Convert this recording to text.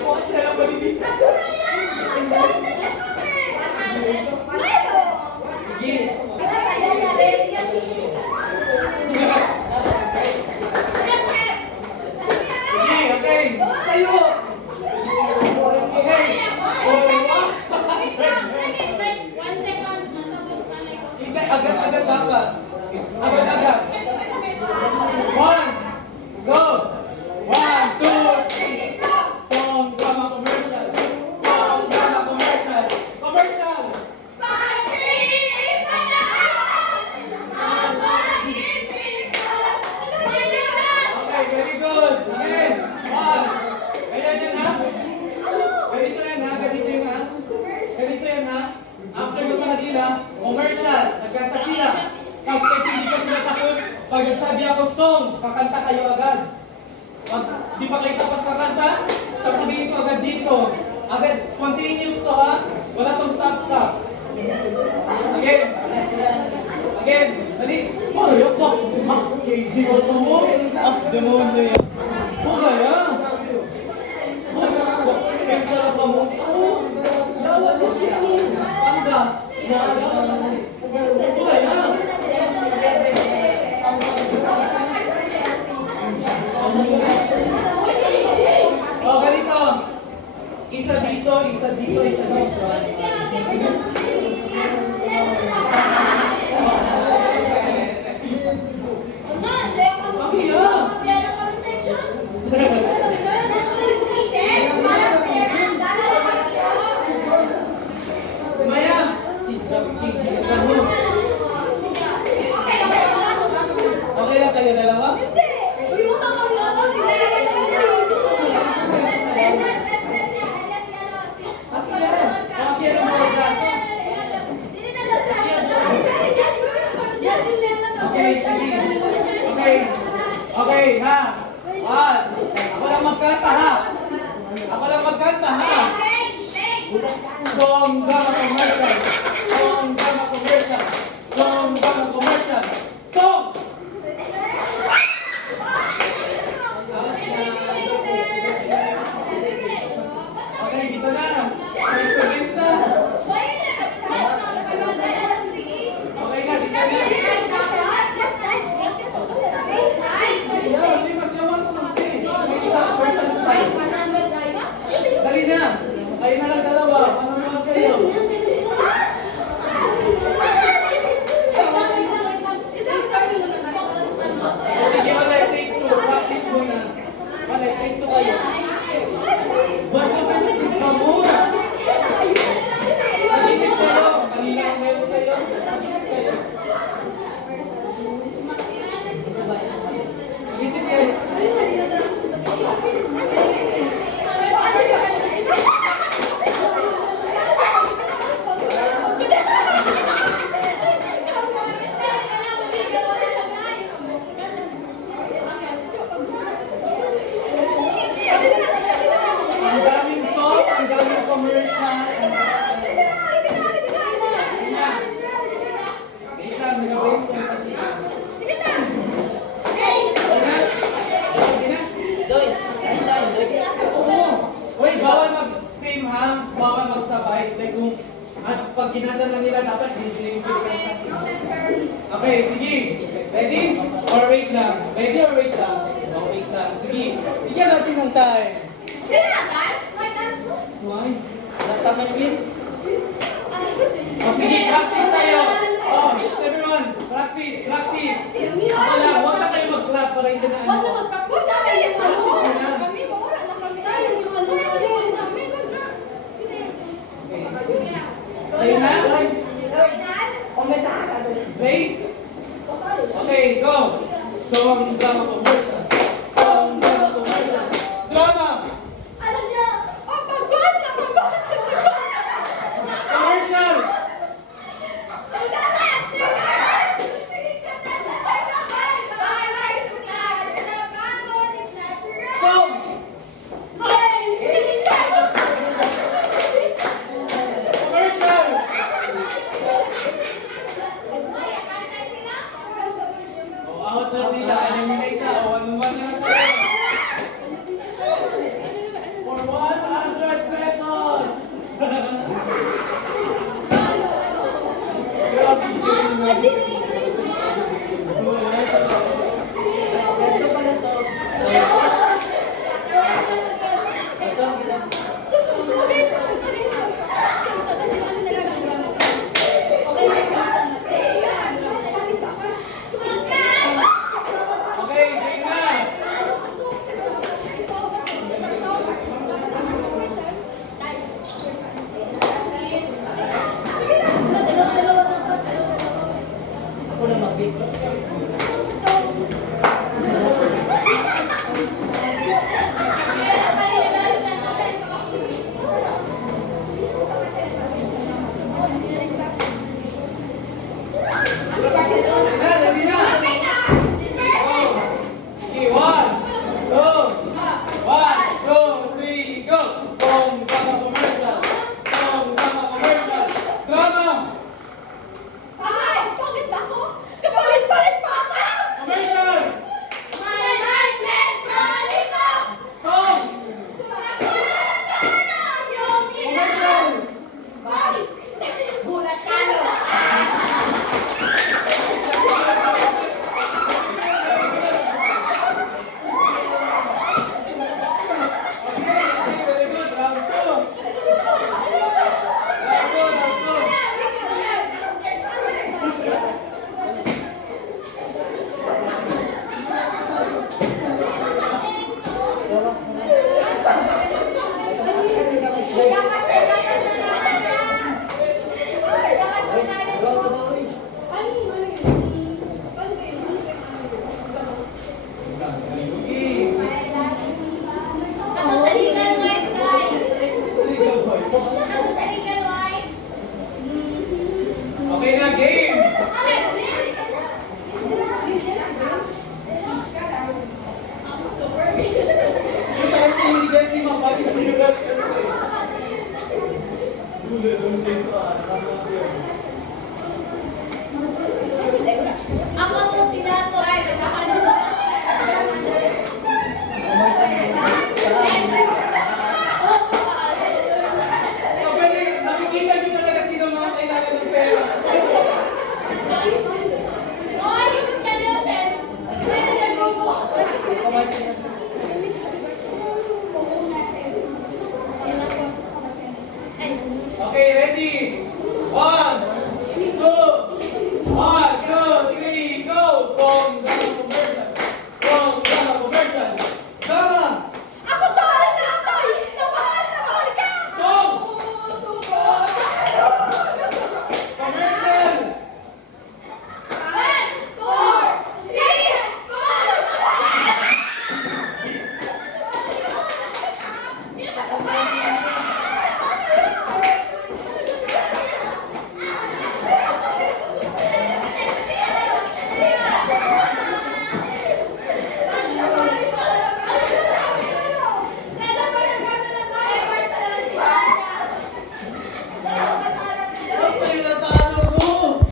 Yeah. Kayo agad. Pag di pa kayo tapos kakanta, sasabihin ko agad dito. Agad, spontaneous to ha. Wala tong stop-stop. Again. Again. Dali. Oh, yun po. Ma, KG ko to mo. Ah, demonyo yan. Oh, kaya. Kaya sarap mo. Oh, yawa ko siya. Panggas. Oh, kaya. Oh, ganito. Isa dito, isa dito, isa dito. Maya. KG ka mo. Okay lang kayo dalawa? Okay lang mo, Jazz. Okay. Okay. Ha? One. Ako lang magkanta, ha? Ako lang magkanta, ha? Song drama commercial. Song drama commercial. Song drama commercial. Song! Okay, dito na. Face to face na. Okay na, dito na. Yeah, hindi mas yawan sa mga May kita, shortan tayo. Dali na. Kayo na lang dalawa. Manonood kayo. Sige, wala take two. Practice muna. Wala take two kayo. Ba't ka pa ka mo? Isip kayo. Kanina ang meron kayo. Isip kayo. Isip kayo. Ang daming song, ang daming commercial. Isa, nag-brainstorm pa sila. Okay na? Okay na? Oo. Uy, bawal mag-same ha. Bawal magsabay. Like kung at pag nila, dapat Okay, sige. Ready? Or wait lang? Ready or wait lang? Oh, wait lang. Sige. Bigyan natin ng time. Why? Nataman yun. Oh, sige, practice tayo. Oh, everyone. Practice, practice. Lang, huwag na kayo mag-clap para hindi na ano. Here we 何だって。